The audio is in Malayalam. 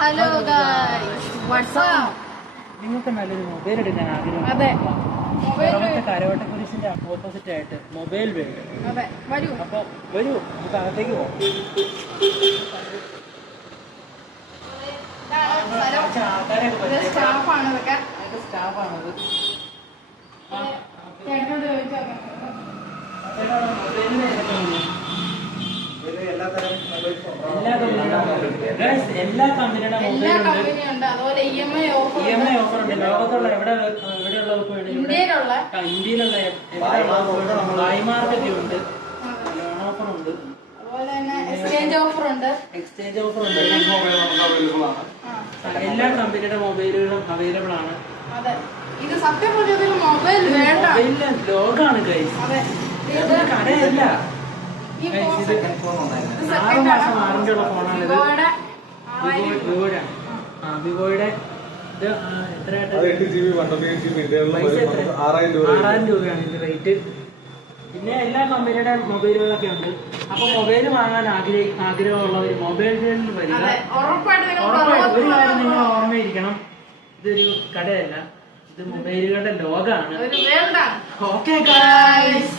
Hello guys, WhatsApp. നിങ്ങൾക്ക് നല്ലൊരു മൊബൈൽ എടുക്കാൻ ആഗ്രഹം? അതെ, കരവട്ടക്കുരിശിന്റെ ഓപ്പോസിറ്റ് ആയിട്ട് മൊബൈൽ വേൾഡ്. അതെ, വരൂ. അപ്പൊ വരൂ, നമുക്ക് അകത്തേക്ക് പോകാം. സ്റ്റാഫാണ് സ്റ്റാഫാണത്. എല്ലാ കമ്പനിയുടെ കമ്പനിയുണ്ട്. അതുപോലെ EMI ഓഫർ ഉണ്ട്. ലോകത്തുള്ള എവിടെയുള്ളവർക്ക് വേണ്ടി ഇന്ത്യയിലുള്ള മാർക്കറ്റ് ഉണ്ട്, ലോൺ ഓഫർ ഉണ്ട്, അതുപോലെ തന്നെ എക്സ്ചേഞ്ച് ഓഫർ ഉണ്ട്. എല്ലാ കമ്പനിയുടെ മൊബൈലുകളും അവൈലബിൾ ആണ്. അതെ, ഇത് സത്യം പറഞ്ഞ മൊബൈൽ വേണ്ട, ലോകാണ് ഗൈസ്. അതെ, ഇത് കടയല്ല. 6 മാസം വാറന്റിയുള്ള ഫോണാണ് ഇത്. വിവോയുടെ ഇത് എത്രയായിട്ട് 6,000 രൂപയാണ് ഇതിന്റെ റേറ്റ്. പിന്നെ എല്ലാ കമ്പനിയുടെ മൊബൈലുകളൊക്കെ ഉണ്ട്. അപ്പൊ മൊബൈൽ വാങ്ങാൻ ആഗ്രഹമുള്ളവർ മൊബൈൽ വേൾഡിൽ വരിക. ഉറപ്പായിട്ടും ഒരു കാര്യം നിങ്ങൾ ഓർമ്മയിരിക്കണം, ഇതൊരു കടയല്ല, ഇത് മൊബൈലുകളുടെ ലോകമാണ്. വേണ്ട. Okay guys.